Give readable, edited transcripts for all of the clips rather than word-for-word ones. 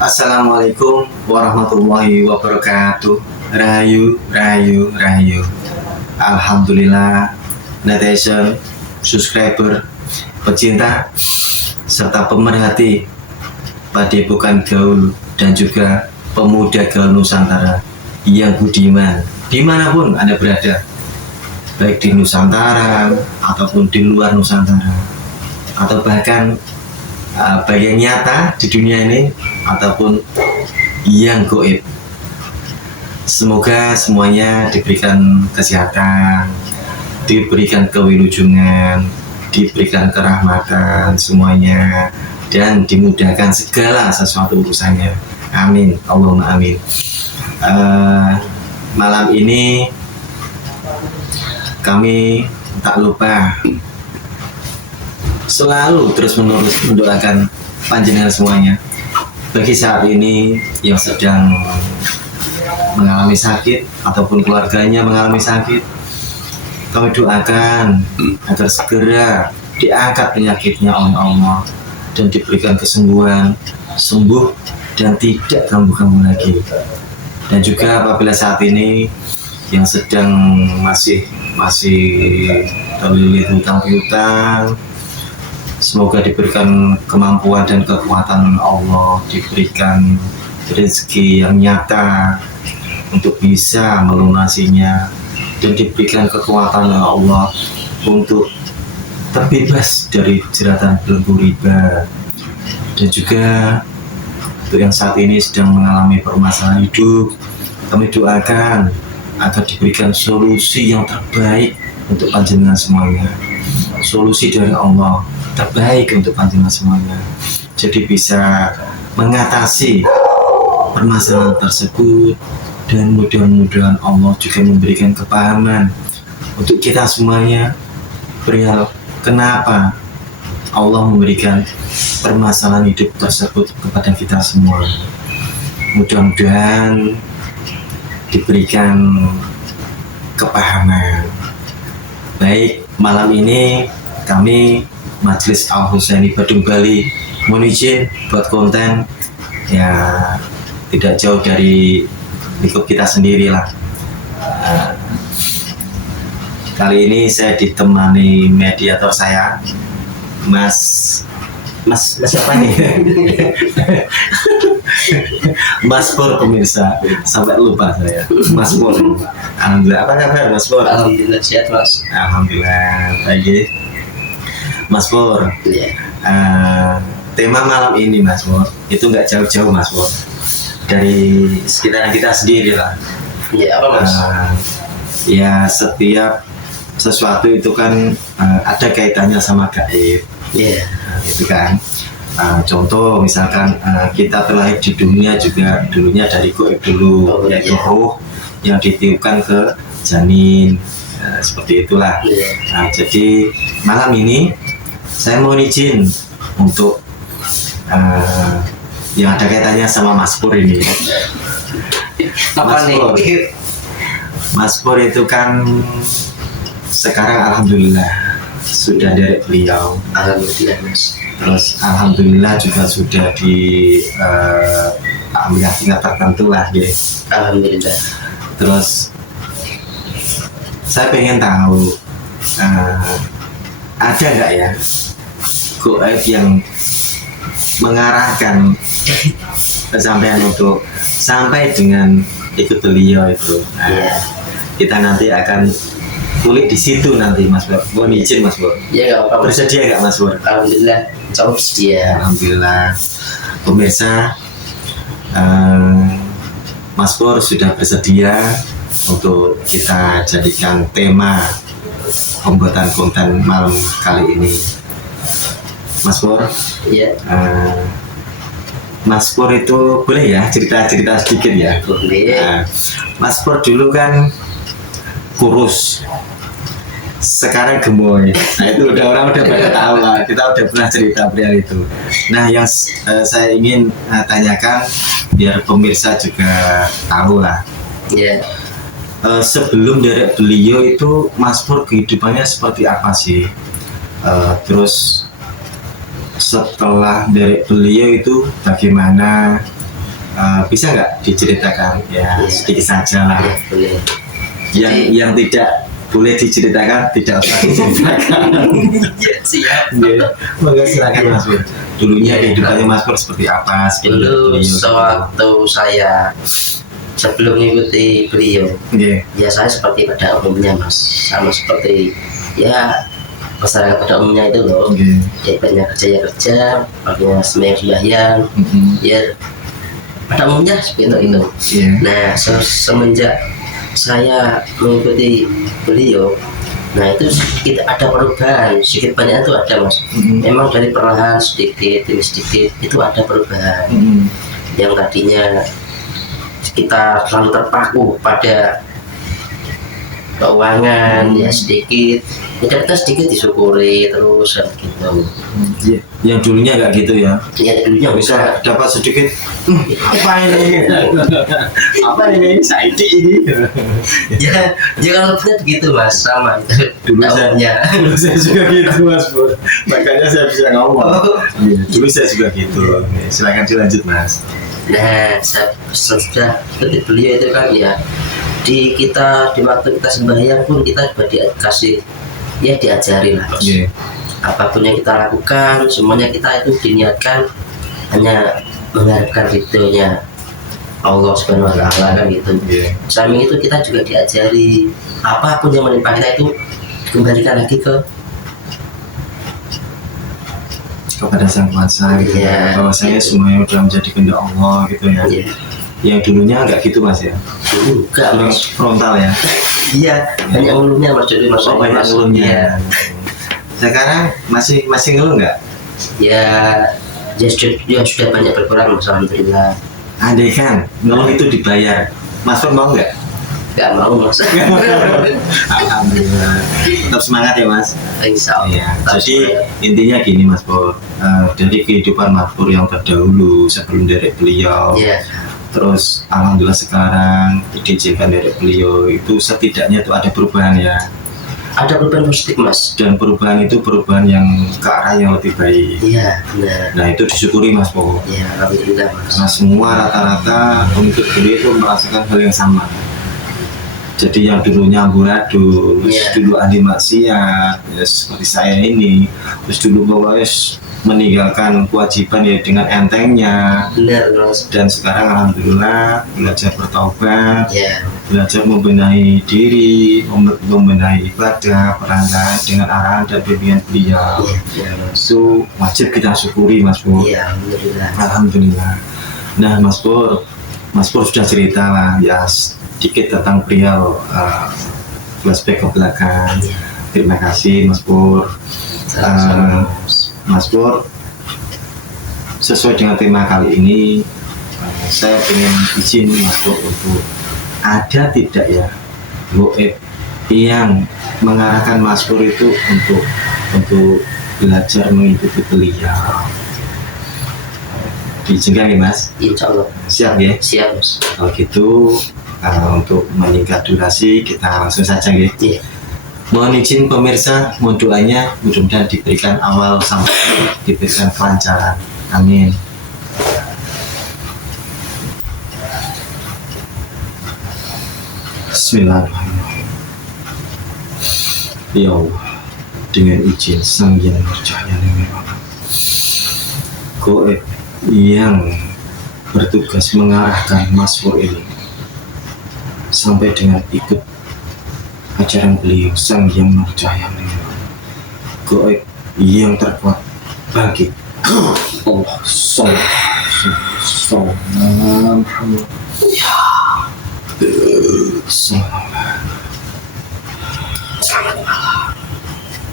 Assalamualaikum warahmatullahi wabarakatuh. Rahayu, rahayu, rahayu. Alhamdulillah, netizen, subscriber, pecinta, serta pemerhati Padepokan Gaul dan juga pemuda Gaul Nusantara yang budiman dimanapun Anda berada, baik di Nusantara ataupun di luar Nusantara, atau bahkan baik yang nyata di dunia ini ataupun yang goib. Semoga semuanya diberikan kesehatan, diberikan kewilujengan, diberikan kerahmatan semuanya, dan dimudahkan segala sesuatu urusannya. Amin, Allahumma amin. Malam ini kami tak lupa selalu terus menerus mendoakan panjenengan semuanya. Bagi saat ini yang sedang mengalami sakit ataupun keluarganya mengalami sakit, kami doakan agar segera diangkat penyakitnya oleh Allah dan diberikan kesembuhan, sembuh dan tidak kambuh-kambuh lagi. Dan juga apabila saat ini yang sedang masih terlilit hutang piutang, semoga diberikan kemampuan dan kekuatan Allah, diberikan rezeki yang nyata untuk bisa melunasinya, dan diberikan kekuatan Allah untuk terbebas dari jeratan belenggu riba. Dan juga untuk yang saat ini sedang mengalami permasalahan hidup, kami doakan agar diberikan solusi yang terbaik untuk panjenengan semuanya, solusi dari Allah terbaik untuk panjenengan semuanya, jadi bisa mengatasi permasalahan tersebut. Dan mudah-mudahan Allah juga memberikan kepahaman untuk kita semuanya perihal kenapa Allah memberikan permasalahan hidup tersebut kepada kita semua. Mudah-mudahan diberikan kepahaman. Baik, malam ini kami Majelis Al-Husaini Badung Bali mohon izin buat konten ya tidak jauh dari lingkup kita sendiri lah. Kali ini saya ditemani mediator saya, Mas siapa nih? Mas Pur, pemirsa, sampai lupa saya. Mas Pur. Alhamdulillah, apa kabar Mas Pur? Alhamdulillah sehat Mas. Alhamdulillah, baik. Mas Pur, tema malam ini Mas Pur, itu nggak jauh-jauh Mas Pur, dari sekitaran kita sendiri lah. Iya, apa Mas? Ya setiap sesuatu itu kan ada kaitannya sama gaib. Iya. Itu kan. Contoh misalkan kita terlahir di dunia juga dulunya dari gaib dulu, yaitu roh yang ditiupkan ke janin. Seperti itulah. Nah, jadi malam ini saya mohon izin untuk yang ada kaitannya sama Mas Pur ini. Apa nih? Mas Pur itu kan sekarang alhamdulillah sudah dari beliau. Alhamdulillah Mas. Terus alhamdulillah juga sudah di tingkat tertentu lah ya. Alhamdulillah. Terus saya pengen tahu ada nggak ya gaib yang mengarahkan sampean untuk sampai dengan ikut beliau itu. Nah, kita nanti akan kulik di situ nanti Mas Bro. Mohon izin Mas Bro. Iya nggak apa-apa. Bersedia nggak Mas Bro? Alhamdulillah. Jauh sedia. Alhamdulillah. Pemirsa, Mas Pur sudah bersedia untuk kita jadikan tema pembuatan konten malam kali ini. Mas Pur, Iya. Mas Pur itu boleh ya cerita-cerita sedikit ya? Boleh. Mas Pur dulu kan kurus, sekarang gemoy. Nah itu orang udah pada tahu lah, kita udah pernah cerita perihal itu. Nah yang saya ingin tanyakan biar pemirsa juga tahu lah. Iya. Sebelum dari beliau itu Mas Pur kehidupannya seperti apa sih? Terus setelah dari beliau itu bagaimana? bisa nggak diceritakan ya sedikit saja lah. Ya, boleh. Yang tidak boleh diceritakan tidak usah diceritakan. Ya, siap. Monggo silakan Mas Pur. Dulunya kehidupannya Mas Pur seperti apa? Dulu sewaktu saya sebelum mengikuti beliau, ya saya seperti pada umumnya Mas, sama seperti ya masyarakat pada umumnya itu loh. Ya banyak kerja, banyak sembahyang, ya pada umumnya seperti itu. Nah semenjak saya mengikuti beliau, nah itu sedikit ada perubahan, sedikit banyak itu ada Mas. Memang dari perlahan sedikit demi sedikit itu ada perubahan. Yang tadinya kita selalu terpaku pada keuangan, ya sedikit, ya kita sedikit disyukuri terus kan gitu. Yang dulunya nggak gitu ya? Ya dulunya Bisa dapat sedikit. Apa ini? Apa ini? Saidi ini. Ya kalau benar begitu Mas, sama itu. Dulu saya juga gitu Mas Pur. Makanya saya bisa ngomong. Dulu saya juga gitu. Silakan dilanjut Mas. Nah, sudah seperti beliau itu kan ya di waktu kita sembahyang pun kita juga dikasih ya diajari lah Mas. Apapun yang kita lakukan semuanya kita itu diniatkan hanya mengharapkan ridhonya Allah Subhanahu wa taala kan gitu. Samping itu kita juga diajari apapun yang menimpa kita itu kembalikan lagi kepada Sang Kuasa gitu. Bahwasanya semuanya sudah menjadi kehendak Allah gitu ya. Yang dulunya enggak gitu Mas ya? Enggak Mas, frontal ya. Iya, banyak ngeluhnya Mas dulu Mas. Banyak ngeluhnya. Sekarang masih ngeluh enggak? Ya sudah banyak berkurang Mas, alhamdulillah. Andai kan ngeluh itu dibayar, Mas Pur mau enggak? Enggak mau Mas. Alhamdulillah. Tetap semangat ya Mas. Insya Allah. Ya, jadi intinya gini Mas Pur, dari kehidupan Mas Pur yang terdahulu sebelum dari beliau, terus alhamdulillah sekarang diizinkan dari beliau itu setidaknya itu ada perubahan ya. Ada perubahan positif Mas. Dan perubahan itu perubahan yang ke arah yang lebih baik. Iya benar. Nah itu disyukuri Mas Pur. Iya alhamdulillah Mas. Nah semua rata-rata pengikut beliau itu merasakan hal yang sama. Jadi yang dulunya amburadul, dulu ahli maksiat, ya seperti saya ini, terus dulu pokoknya meninggalkan kewajiban ya dengan entengnya. Benar Mas. Dan sekarang alhamdulillah belajar bertaubat, belajar membenahi diri, membenahi ibadah, perangkat dengan arahan dan bimbingan beliau. Itu wajib kita syukuri Mas Pur. Iya alhamdulillah. Alhamdulillah. Nah Mas Pur sudah cerita lah ya sedikit tentang beliau, flashback ke belakang. Terima kasih Mas Pur. Mas Pur, sesuai dengan tema kali ini, saya ingin izin Mas Pur untuk ada tidak ya goib yang mengarahkan Mas Pur itu untuk belajar mengikuti beliau. Diizinkan ya Mas? Insya Allah. Siap ya? Siap Mas. Kalau gitu untuk menyingkat durasi kita langsung saja ya. Mohon izin pemirsa, mohon doanya mudah-mudahan diberikan awal sampai diberikan kelancaran. Amin. Bismillahirrahmanirrahim. Ya Allah, dengan izin Sang Yang Bercahaya goib yang bertugas mengarahkan Mas Pur ini sampai dengan ikut ajaran beliau Sang Yang Bercahaya goib yang terkuat bagi Allah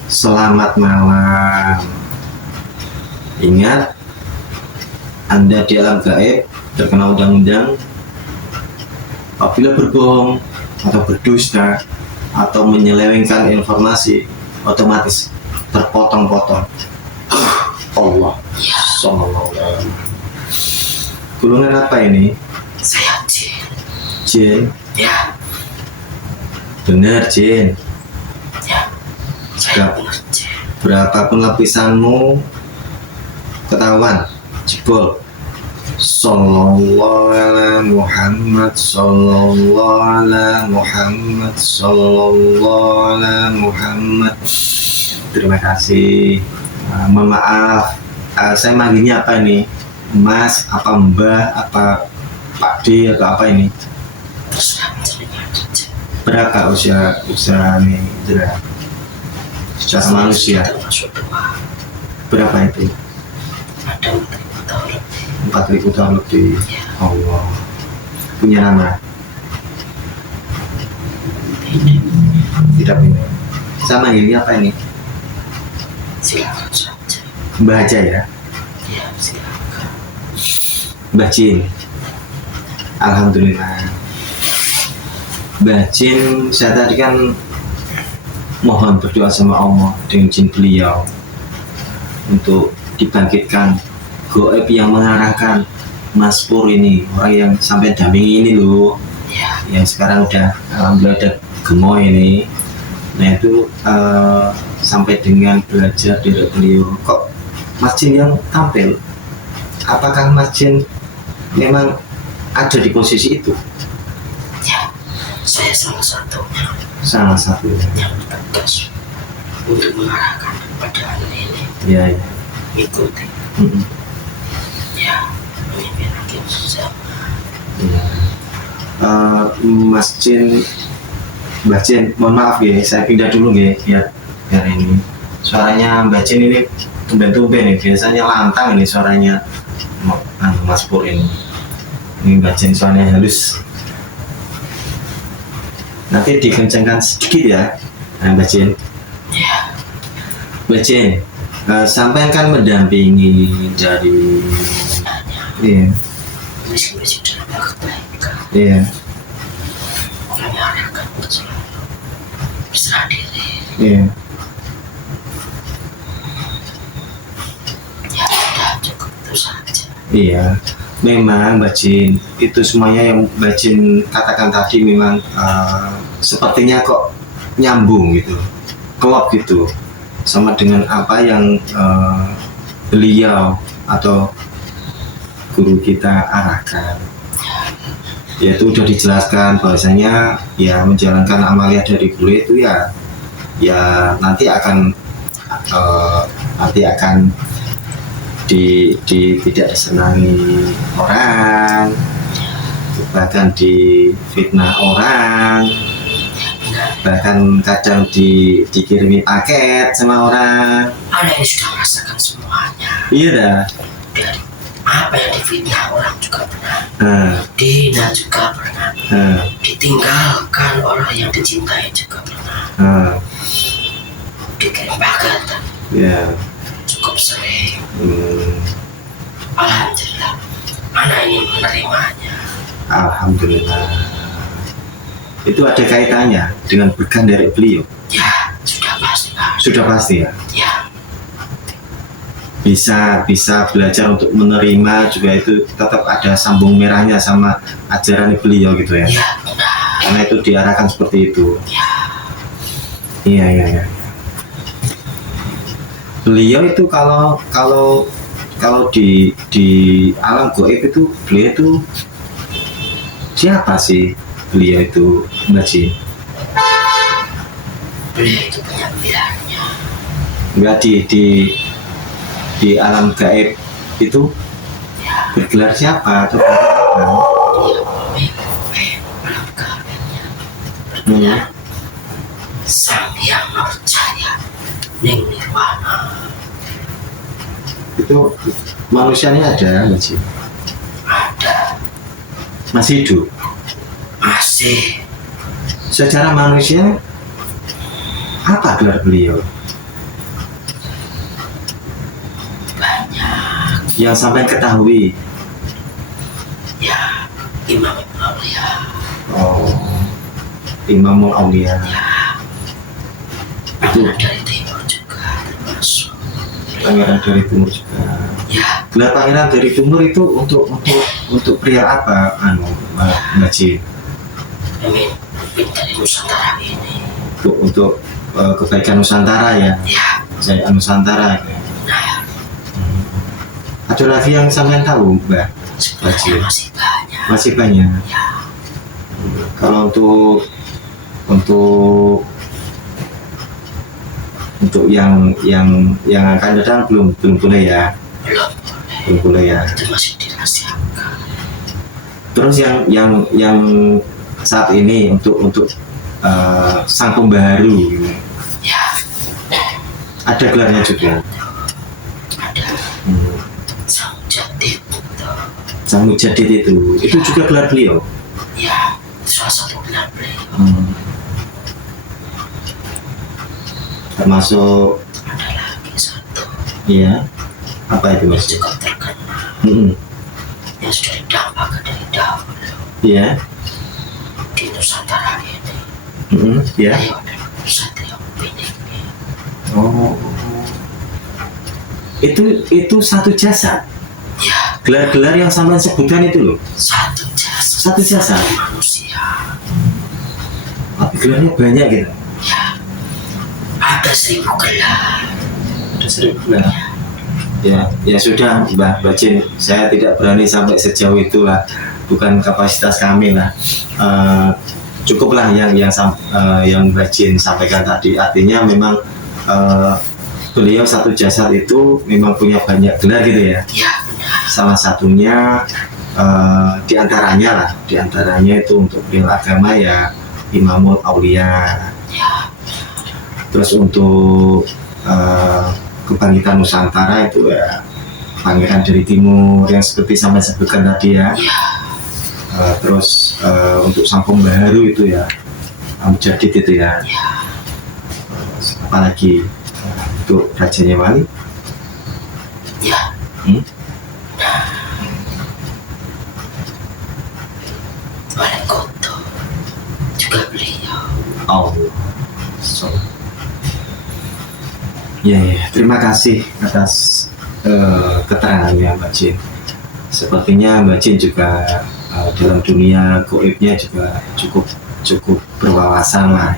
Selamat malam. Ingat, Anda di alam gaib terkena undang-undang apabila berbohong atau berdusta atau menyelewengkan informasi otomatis terpotong-potong. Allah. Sallallahu alaihi wasallam. Golongan apa ini? Saya Jin. Jin. Ya. Benar Jin. Ya. Saya benar Berapapun lapisanmu ketahuan jebol Sallallahu ala Muhammad, sallallahu ala Muhammad, sallallahu ala Muhammad. Terima kasih. Mohon maaf, saya manggilnya apa ini? Mas, apa Mbah, apa Pak D, atau apa ini? Berapa usia nih, secara manusia? Berapa itu? Ada 4.000 tahun lebih. Allah. Punya nama? Tidak punya. Saya manggilnya apa ini? Silakan saja. Mbah aja ya? Ya, silakan. Mbah Jin. Alhamdulillah. Mbah Jin, saya tadi kan mohon berdoa sama Allah dengan jin beliau untuk dibangkitkan goib yang mengarahkan Mas Pur ini, orang yang sampai dampingi ini loh, yang sekarang udah alhamdulillah ada gemoy ini. Nah itu sampai dengan belajar dari beliau. Kok Mas Jin yang tampil? Apakah Mas Jin memang ada di posisi itu? Ya, saya salah satu yang bertugas untuk mengarahkan kepada anak ini. Ya, ya. Ikuti. Ya, memimpin hakim sejam. Ya. Mas Jin, Mbak Jin, mohon maaf ya, saya pindah dulu ya, biar ini suaranya Mbak Jin ini tumben-tumben nih, biasanya lantang ini suaranya Mas Pur ini Mbak Jin suaranya halus. Nanti dikencangkan sedikit ya, Mbak Jin. Ya. Mbak Jin, sampai kan mendampingi dari Misi-misi dalam kebaikan. Iya. Orang yang akan selalu berserah diri. Iya. Ya sudah, cukup itu saja. Iya. Memang Mbak Jin, itu semuanya yang Mbak Jin katakan tadi memang sepertinya kok nyambung gitu, klop gitu, sama dengan apa yang beliau atau guru kita arahkan. Yaitu sudah dijelaskan bahwasanya ya menjalankan amalia dari guru itu ya nanti akan tidak disenangi orang, bahkan difitnah orang, bahkan kadang dikirimi paket sama orang. Anda ini sudah merasakan semuanya. Iya dah. Dari apa yang difitnah orang juga pernah, dihina juga pernah, ditinggalkan orang yang dicintai juga pernah, dikirim paket cukup sering. Alhamdulillah, anak ini menerimanya. Alhamdulillah. Itu ada kaitannya dengan berkah dari beliau? Ya, sudah pasti Pak. Sudah pasti ya? Ya. Bisa belajar untuk menerima juga, itu tetap ada sambung merahnya sama ajaran beliau gitu ya? Ya, benar. Karena itu diarahkan seperti itu. Ya. Iya. Beliau itu kalau di alam gaib itu beliau itu siapa sih beliau itu, Mbak Jin? Beliau itu punya pilihannya. Enggak di alam gaib itu bergelar siapa atau apa? Dia memimpin alam gaibnya. Bergelar Sang Hyang Nurjaya Ning Nirwana. Itu manusianya ada, Mbak Jin? Ada. Masih hidup? Masih. Secara manusia apa gelar beliau? Banyak. Yang sampai ketahui? Ya, Imam Aulia. Oh, Imamul Aulia. Ya. Itu Pangeran dari Timur juga termasuk. Pangeran dari Timur juga. Ya. Gelar Pangeran dari Timur itu untuk pria apa, Mbak Jin? Pemimpin dari Nusantara ini. Untuk kebaikan Nusantara ya? Ya. Saya Nusantara ya. Nah, Ada lagi yang sampean tahu, Mbak? Sebenarnya masih banyak. Masih banyak. Ya. Kalau untuk yang akan datang belum boleh ya. Belum boleh ya. Itu masih dirahasiakan. Terus yang saat ini untuk sang pembaharu ya, ada gelarnya juga. Ada. Sang Mujadid. Sang Mujadid itu juga gelar beliau. Ya, salah satu gelar beliau. Termasuk ada lagi satu. Iya. Apa itu Mas? Yang cukup terkenal. Yang sudah didambakan dari dahulu. Iya. Di Nusantara ini. Iya. Beliau adalah Satrio Pininggi. Oh. Itu satu jasad. Ya. Gelar-gelar yang sampean sebutkan itu loh. Satu jasad. Satu jasad. Manusia. Tapi gelarnya banyak gitu. Ya. Ada 1000 gelar. Ada 1000 gelar. Ya sudah Mbak Jin, saya tidak berani sampai sejauh itulah, bukan kapasitas kami lah. Cukuplah yang Mbak Jin sampaikan tadi. Artinya memang beliau satu jasad itu memang punya banyak gelar gitu ya. Ya. Salah satunya diantaranya itu untuk beliau agama ya Imamul Aulia. Ya. Terus untuk kebangkitan Nusantara itu ya Pangeran dari Timur yang seperti sampai sebutkan tadi ya. Terus untuk sang pembaharu itu ya Mujadid itu ya. Apalagi untuk Rajanya Wali. Ya. Wali Koto juga beliau. Oh. Ya, terima kasih atas keterangannya Mbak Jin. Sepertinya Mbak Jin juga dalam dunia goibnya juga cukup berwawasan lah.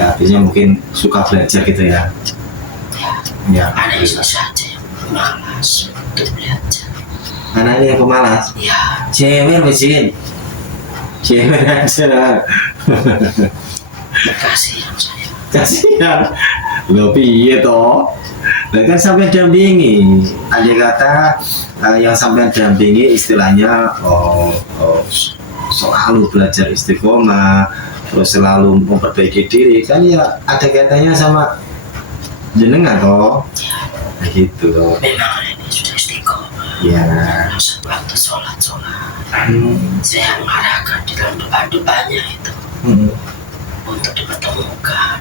Ya, artinya mungkin suka belajar gitu ya. Ya. Ada saja yang malas untuk belajar. Anaknya yang pemalas. Ya. Cewek Mbak Jin. Cewek aja. Kasihan saya. Kasihan. Loh piye toh? Lah kan sampai dampingi. Andai kata yang sampai dampingi istilahnya selalu belajar istiqomah, terus selalu memperbaiki diri, kan ya ada kaitannya sama jenengan toh. Nah, gitu loh. Memang ini sudah istiqomah. Ya. Waktu sholat. Saya mengarahkan di dalam doa-doanya itu untuk dipertemukan,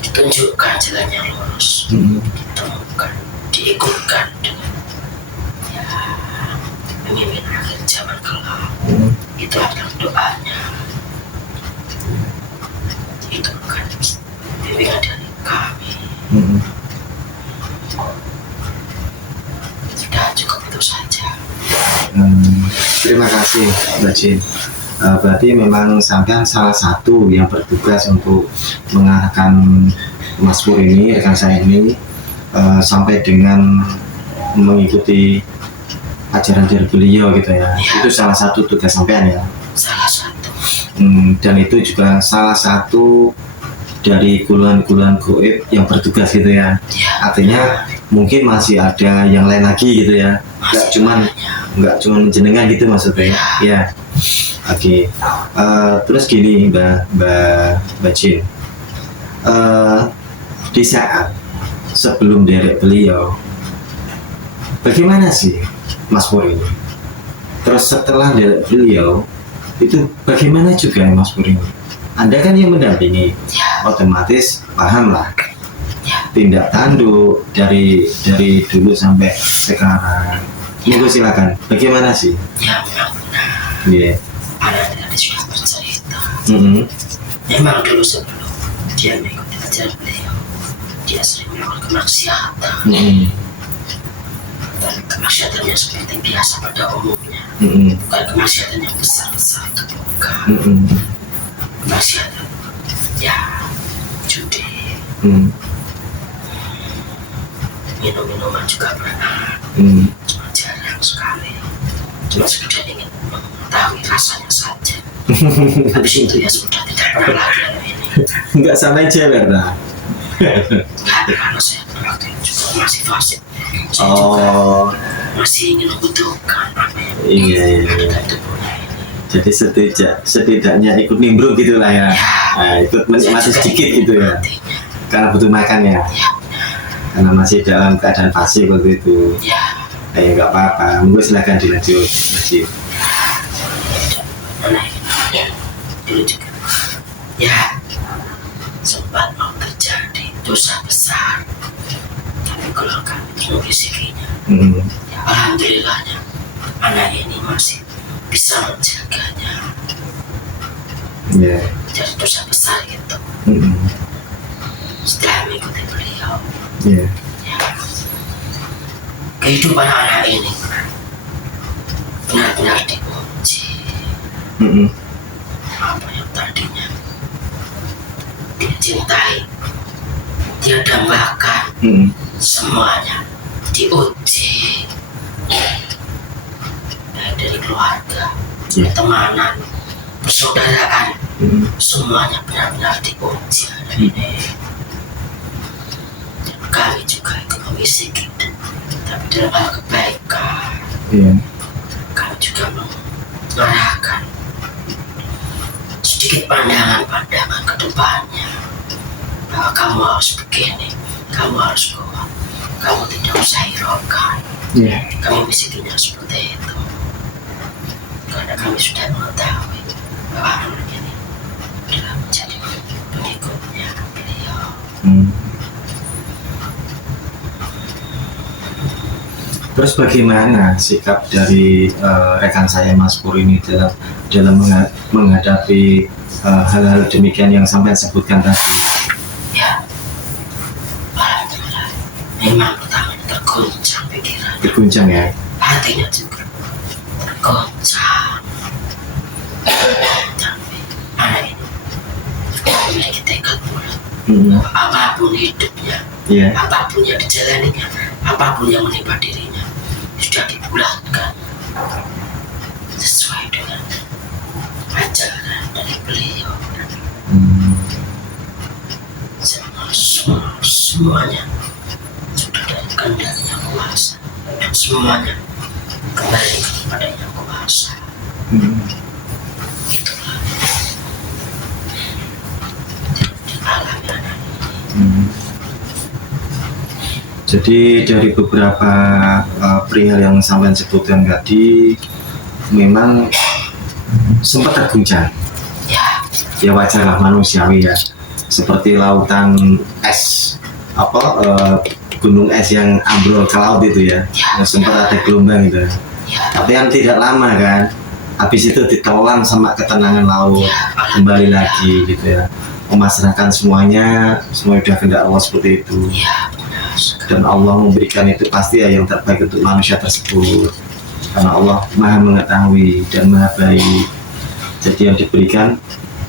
ditunjukkan jalan yang lurus, ditemukan, diikutkan dengan pemimpin akhir zaman kelak. Itu adalah doanya. Itu bukan bimbingan dari kami. Sudah cukup itu saja. Terima kasih Mbak Jin. Berarti memang sampean salah satu yang bertugas untuk mengarahkan Mas Pur ini, rekan saya ini sampai dengan mengikuti ajaran dari beliau gitu ya. Itu salah satu tugas sampean ya. Salah satu. Dan itu juga salah satu dari gulungan-gulungan goib yang bertugas gitu ya. Artinya mungkin masih ada yang lain lagi gitu ya. Nggak cuman jenengan gitu maksudnya. Ya. Oke. Terus gini Mbak Jin. Di saat sebelum derek beliau, bagaimana sih Mas Pur ini? Terus setelah derek beliau itu bagaimana juga Mas Pur ini? Anda kan yang mendampingi, otomatis paham lah tindak tanduk dari dulu sampai sekarang. Monggo silakan. Bagaimana sih? Ya memang benar. Iya. Ada tadi sudah bercerita. Memang dulu sebelum dia mengikuti ajaran beliau, dia sering melakukan kemaksiatan. Dan kemaksiatannya seperti biasa pada umumnya. Bukan kemaksiatan yang besar-besar itu bukan. Kemaksiatan ya judi, minum-minuman juga pernah. Jarang sekali. Cuma sekedar ingin mengetahui rasanya saja. Habis itu ya sudah tidak pernah lagi ini. Nggak sampai jewer lah. Nggak, karena saya waktu itu juga masih fasik. Saya juga masih ingin membutuhkan apa yang ada dalam tubuhnya ini. Jadi setidaknya ikut nimbrung gitulah ya. Nah, ikut menikmati sedikit gitu ya. Karena butuh makan ya. Karena masih dalam keadaan fasik waktu itu. Nggak apa-apa. Monggo silakan dilanjut. Masih. Dulu juga. Ya, sempat mau terjadi dosa besar. Tapi kalau kami mengisikinya, ya alhamdulillahnya anak ini masih bisa menjaganya. Jadi dosa besar gitu. Setelah mengikuti beliau, ya, kehidupan anak ini benar-benar diuji. Apa yang tadinya dia cintai, dia dambakan, semuanya diuji. Dari keluarga, pertemanan, persaudaraan, semuanya benar-benar diuji hari ini. Dan kami juga ikut memisiki, tapi dalam hal kebaikan, kami juga mengarahkan sedikit pandangan-pandangan ke depannya, bahwa kamu harus begini, kamu harus kuat, kamu tidak usah hiraukan. Kami misikinya seperti itu. Karena kami sudah mengetahui bahwa anak ini adalah menjadi pengikutnya beliau. Terus bagaimana sikap dari rekan saya Mas Pur ini dalam menghadapi hal-hal demikian yang sampai sebutkan tadi? Ya, alhamdulillah. Memang pertama terguncang pikiran. Terguncang ya? Hatinya juga terguncang. Tapi anak ini memiliki tekad bulat. Apapun hidupnya, apapun yang dijalaninya, apapun yang menimpa dirinya, sudah dibulatkan sesuai dengan ajaran dari beliau. Semuanya sudah dari kehendak yang kuasa, dan semuanya kembali kepada yang kuasa. Itulah dialami anak ini. Jadi dari beberapa perihal yang sampai sebutkan tadi, memang sempat terguncang. Ya wajar lah, manusiawi ya. Seperti lautan es, gunung es yang ambrol ke laut itu ya. Sempat ada gelombang gitu. Tapi yang tidak lama kan, habis itu ditelan sama ketenangan laut, kembali lagi gitu ya. Memasrahkan semuanya, semua sudah kehendak Allah seperti itu. Dan Allah memberikan itu pasti ya yang terbaik untuk manusia tersebut. Karena Allah Maha mengetahui dan Maha baik. Jadi yang diberikan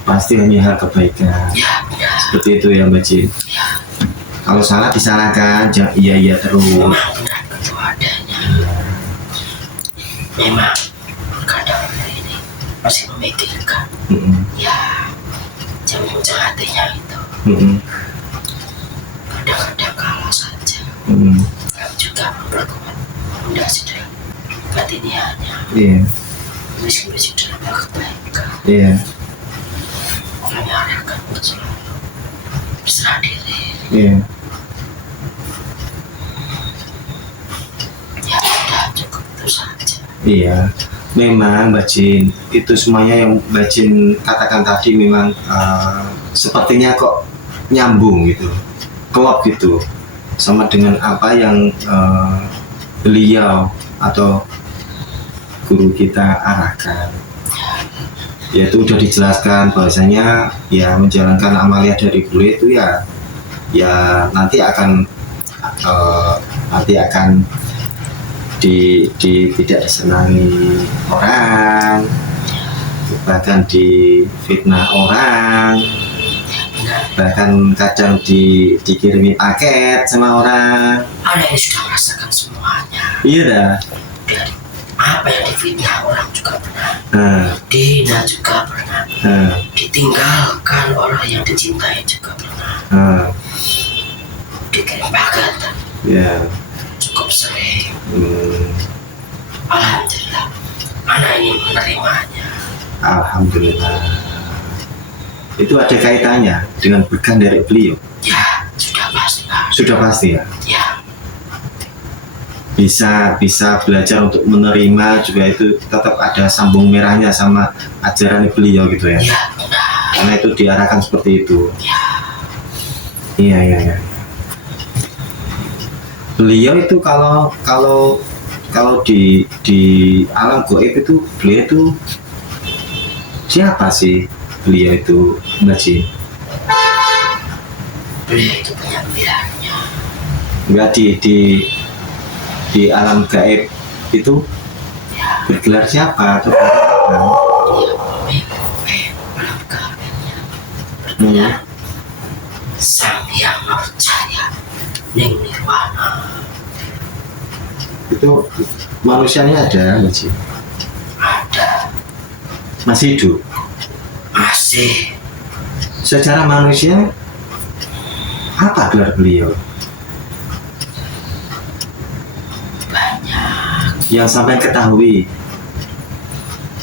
pasti hanya hal kebaikan. Seperti itu ya Mbak Jin. Kalau salah disalahkan, jangan iya terus. Memang benar itu adanya. Memang kadang ini masih memikirkan. Ya, jangan hatinya itu. Kadang-kadang kalah saja. Kami juga memperkuat fondasi dalam batiniannya. Misi-misi dalam kebaikan. Kami arahkan untuk selalu berserah diri. Ya sudah, cukup itu saja. Memang Mbak Jin, itu semuanya yang Mbak Jin katakan tadi memang sepertinya kok nyambung gitu, klop gitu sama dengan apa yang beliau atau guru kita arahkan. Yaitu sudah dijelaskan bahwasanya ya menjalankan amalia dari beliau itu ya nanti akan tidak disenangi orang, bahkan difitnah orang, bahkan kadang dikirimi paket sama orang. Anda ini sudah merasakan semuanya. Iya dah. Dari apa yang difitnah orang juga pernah, dihina juga pernah, ditinggalkan orang yang dicintai juga pernah, dikirim paket cukup sering. Alhamdulillah anak ini menerimanya. Alhamdulillah. Itu ada kaitannya dengan berkah dari beliau? Ya, sudah pasti Pak. Sudah pasti ya? Ya. Bisa belajar untuk menerima juga, itu tetap ada sambung merahnya sama ajaran beliau gitu ya? Ya, benar. Karena itu diarahkan seperti itu. Ya. Iya. Beliau itu kalau di alam gaib itu, beliau itu siapa sih beliau itu, Mbak Jin? Beliau itu punya pilihannya. Enggak, di alam gaib itu Ya. bergelar siapa atau Dia pemimpin alam gaibnya. Bergelar Sang Hyang Nurjaya Ning Nirwana. itu manusianya ada, Mbak Jin? Ada. Masih hidup? Masih. Secara manusia apa gelar beliau? Banyak. Yang sampai ketahui?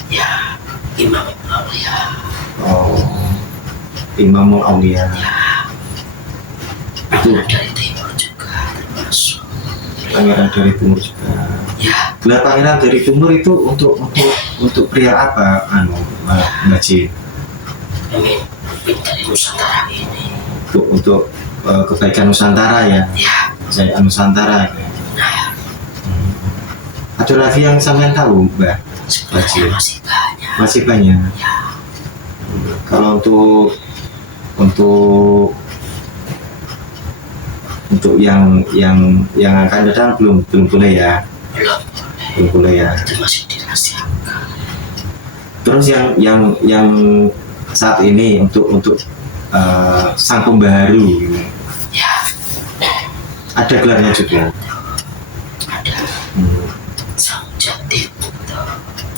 Ya, Imam Aulia. Oh, Imamul Aulia. Ya. Itu Pangeran dari timur juga termasuk. pangeran dari timur juga. Ya, Gelar pangeran dari timur itu untuk pria apa, Mbak Jin? pemimpin dari Nusantara ini. Untuk kebaikan Nusantara ya, Ya, kejayaan Nusantara ya. nah, Ada lagi yang sampean tahu, Mbak? sebenarnya masih banyak. Masih banyak. Ya, Kalau untuk yang akan datang belum boleh ya, belum belum boleh ya. itu masih dirahasiakan. Terus yang saat ini untuk sang pembaharu Ya, ada gelarnya juga. ada Sang Jadid.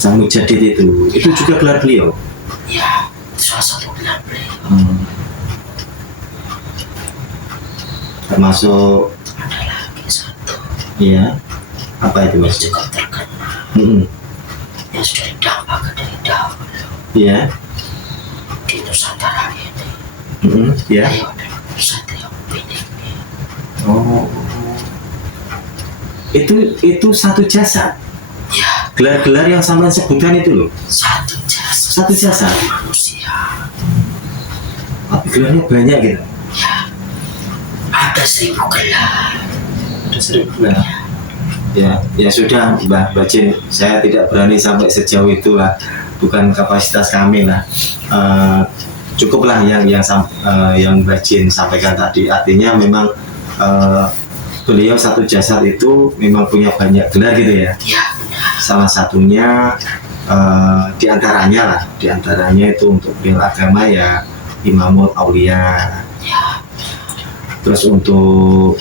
Sang Mujadid itu juga gelar beliau. Ya, salah satu gelar beliau. Termasuk Ada lagi satu ya, apa itu yang Mas? cukup terkenal, yang sudah didambakan dari dahulu Iya. di Nusantara ini. Ya. Beliau adalah Satrio Pininggi. Oh. Itu satu jasa. Ya, Gelar-gelar yang sampean sebutkan itu loh. satu jasa. Satu jasa. Manusia. Tapi gelarnya banyak gitu. Ya, ada 1000 gelar. Ada 1000 gelar. Ya sudah, Mbak Jin, saya tidak berani sampai sejauh itulah. Bukan kapasitas kami lah. Cukuplah yang Mbak Jin sampaikan tadi. Artinya memang beliau satu jasad itu memang punya banyak gelar gitu ya. Ya, benar. Salah satunya diantaranya itu untuk beliau agama ya Imamul Aulia. Ya, Terus untuk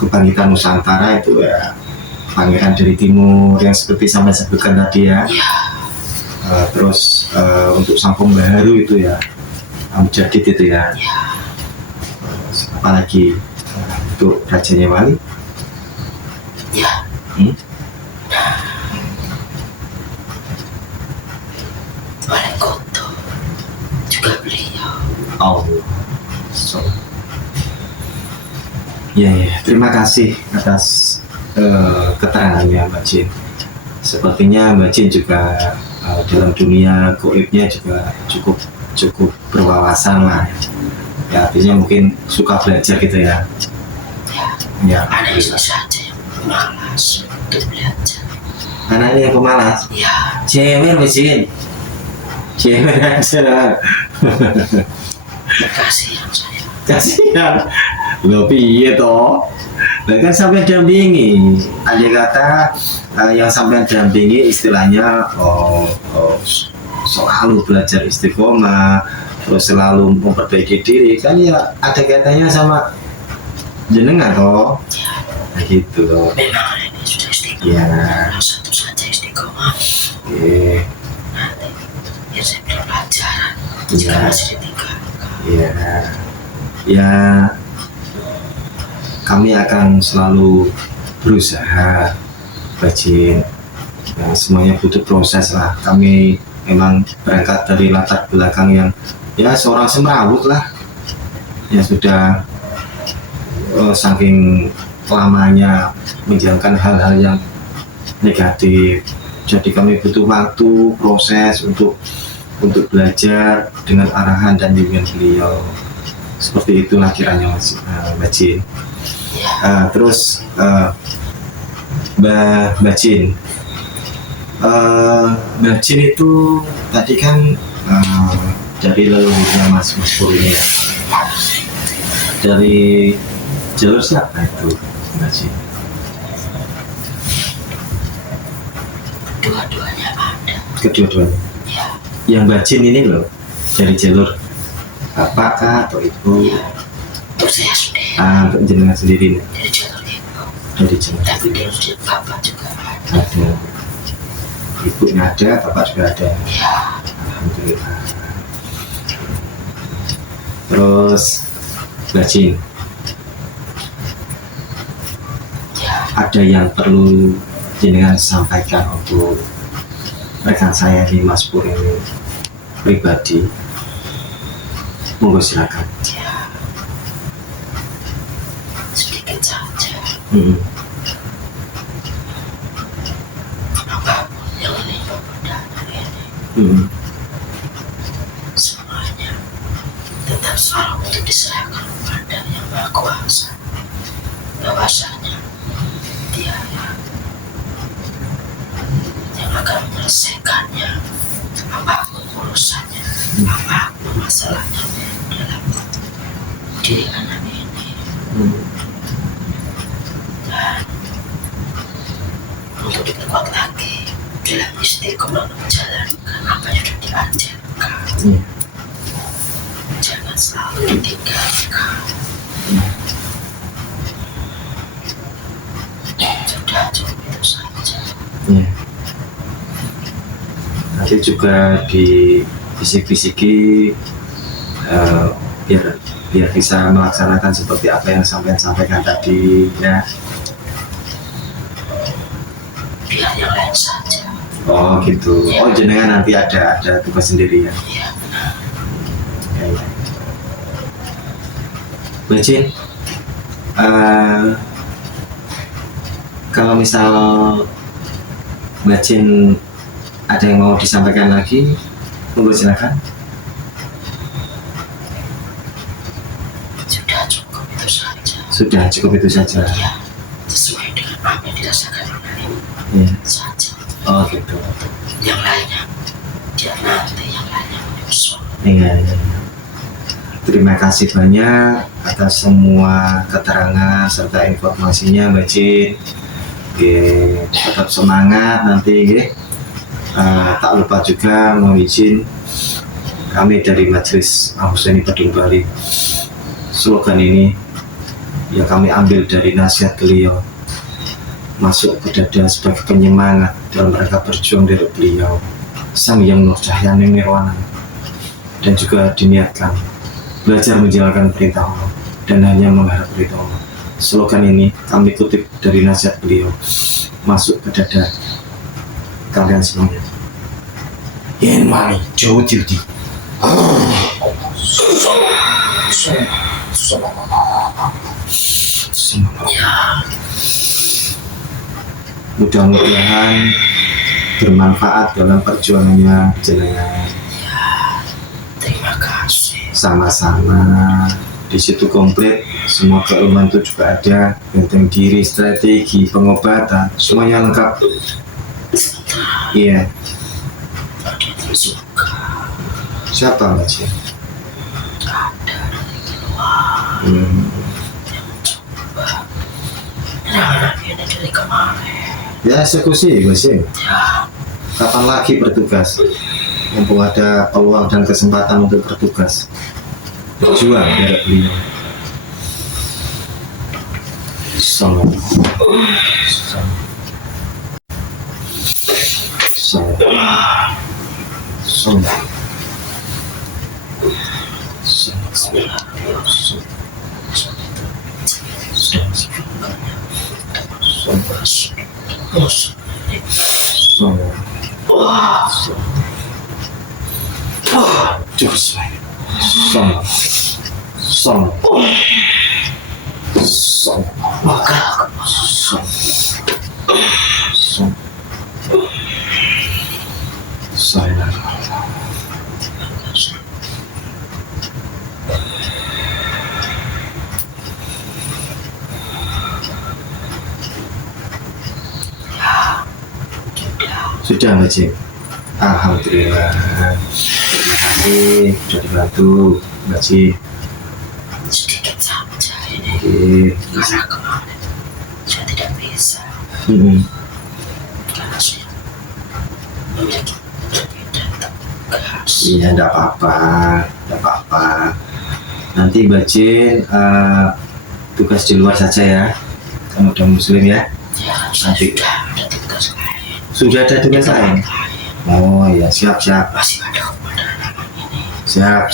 kebangkitan Nusantara itu ya pangeran dari timur yang seperti sampai sebutkan tadi ya. ya, Terus untuk sang pembaharu itu ya Mujadid itu ya. ya. Apalagi untuk Rajanya Wali. Ya, Wali Koto juga beliau. Allah. Ya, terima kasih atas keterangannya Mbak Jin. Sepertinya Mbak Jin juga dalam dunia gaibnya juga cukup berwawasan lah. Ya, artinya mungkin suka belajar gitu ya. Ya, Ada istri saja yang malas untuk belajar. anaknya yang pemalas. Ya, Cewek Mbak Jin. Cewek aja. kasihan saya. Kasihan. Loh piye toh? Lah kan sampai dampingi. Andai kata yang sampai dampingi istilahnya selalu belajar istiqomah, terus selalu memperbaiki diri, kan ya ada kaitannya sama jenengan toh. Ya, Nah, gitu loh. memang ini Ya. Satu saja istiqomah. Iya. Nanti biar saya beri pelajaran. Iya. Jika masih ditinggalkan. Iya. Ya, kami akan selalu berusaha, Bajin. Ya, semuanya butuh proses lah. Kami memang berangkat dari latar belakang yang ya seorang semrawut lah, yang sudah saking lamanya menjalankan hal-hal yang negatif. Jadi kami butuh waktu, proses untuk belajar dengan arahan dan bimbingan beliau. Seperti itulah kiranya Mbak Jin. Terus Mbak Jin, Mbak Jin itu tadi kan dari leluhurnya Mas Pur ini ya. Dari jalur siapa itu Mbak Jin? Dua-duanya ada. Kedua-duanya. Ya. Yang Mbak Jin ini loh dari jalur bapak kah atau ibu? Ya. Untuk saya sendiri. Untuk jenengan sendiri nih. Dari jalur ibu. Dari jenengan. Tapi dari bapak juga ada. Ada. Ibunya ada, bapak juga ada. Ya. Alhamdulillah. Terus Mbak Jin, Ya. ada yang perlu jenengan sampaikan untuk rekan saya di Mas Pur ini pribadi? Monggo silakan. Ya. Sedikit saja. Apapun yang menimpa perdana ini, semuanya tetap selalu untuk diserahkan kepada Yang Maha Kuasa. Bahwasanya Dia yang akan menyelesaikannya, apapun urusannya, apapun masalahnya dalam diri anak ini. Dan untuk diperkuat lagi dalam istiqomah menjalankan apa yang sudah diajarkan. Jangan selalu ditinggalkan. Sudah cukup itu saja. Nanti juga di bisik-bisiki biar bisa melaksanakan seperti apa yang sampaikan tadi ya. Biar yang lain saja. Oh gitu. Oh jenengan nanti ada tugas sendiri ya. Iya. Ya. Mbak Jin, kalau misal Mbak Jin ada yang mau disampaikan lagi, monggo silakan. Sudah cukup itu saja. Sudah cukup itu saja. Ya, sesuai dengan apa yang dirasakan anak ini Ya. saja. Oh gitu. Yang lainnya, dia nanti yang lainnya menyusul. Iya. Terima kasih banyak atas semua keterangan serta informasinya Mbak Jin. Tetap semangat nanti. Tak lupa juga mohon izin kami dari Majelis Al-Husaini Badung Bali, slogan ini yang kami ambil dari nasihat beliau, masuk ke dada sebagai penyemangat dalam rangka berjuang dari beliau Sang Hyang Nur Cahyani Nirwana, dan juga diniatkan belajar menjalankan perintah Allah dan hanya mengharap perintah Allah. Slogan ini kami kutip dari nasihat beliau, masuk ke dada kalian semuanya. Yen mari jauh diuti. Mudah-mudahan bermanfaat dalam perjuangannya jenengan. Terima kasih. Sama-sama. Di situ komplit, semua keilmuan itu juga ada, benteng diri, strategi, pengobatan, semuanya lengkap. Iya. Dia suka. Siapa Mbak Jin? Ada dari luar Hmm. yang mencoba anak ini dari kemarin. Ya eksekusi Mbak Jin. Ya, Kapan lagi bertugas? Mumpung ada peluang dan kesempatan untuk bertugas. Berjuang dari beliau. Sudah Mbak Cik. Alhamdulillah. Terima kasih sudah dibantu Mbak Cik. Sedikit saja ini karena kemarin saya tidak bisa karena saya memiliki perbedaan tugas. Iya, enggak apa-apa. Nanti Mbak Cik tugas di luar saja ya. Kamu udah muslim ya? Ya, saya sudah ada tugas lain. Sudah ada tugas lain? Oh ya, siap. Masih ada undangan ini. Siap.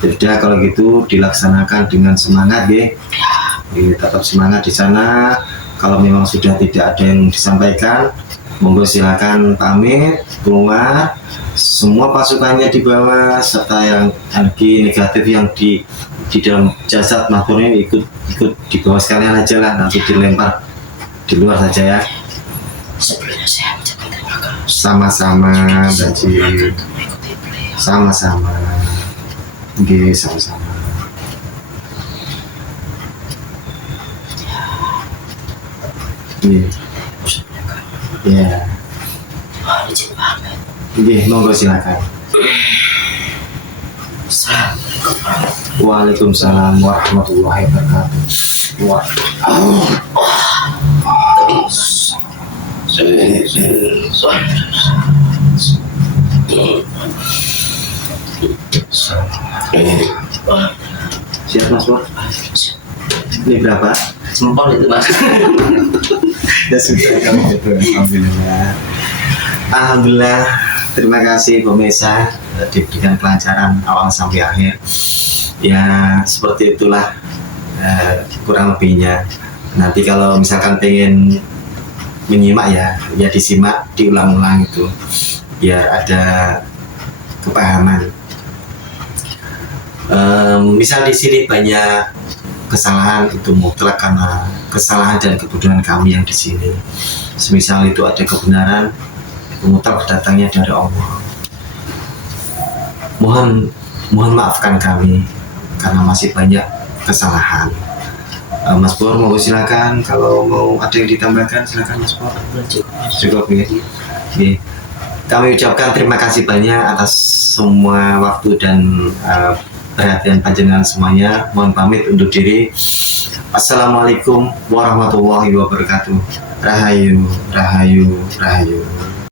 Sudah kalau gitu dilaksanakan dengan semangat ya. Tetap semangat di sana. Kalau memang sudah tidak ada yang disampaikan, monggo silakan pamit keluar. Semua pasukannya dibawa serta yang energi negatif yang di dalam jasad makhluk ini ikut dibawa sekalian aja lah, nanti dilempar di luar saja ya. Sebelumnya saya mengucapkan terima kasih. Sama-sama Mbak Cik. Sama-sama. Oke, sama-sama. Iya. Wah, izin banget. Oke, monggo silakan. Waalaikumsalam warahmatullahi wabarakatuh. Siap Mas Pur? Ini berapa? Sempol itu Mas. Ya sudah kalau gitu. Alhamdulillah. Terima kasih pemirsa, diberikan kelancaran awal sampai akhir. Ya seperti itulah kurang lebihnya. Nanti kalau misalkan pengen menyimak ya disimak, diulang-ulang itu biar ada kepahaman. Misal di sini banyak kesalahan, itu mutlak karena kesalahan dan kebodohan kami yang di sini. Semisal itu ada kebenaran, mutlak datangnya dari Allah. Mohon maafkan kami karena masih banyak kesalahan. Mas Pur, mau silakan, kalau mau ada yang ditambahkan silakan Mas Pur. Cukup ya. Oke. Kami ucapkan terima kasih banyak atas semua waktu dan perhatian panjenengan semuanya. Mohon pamit undur diri. Assalamualaikum warahmatullahi wabarakatuh. Rahayu.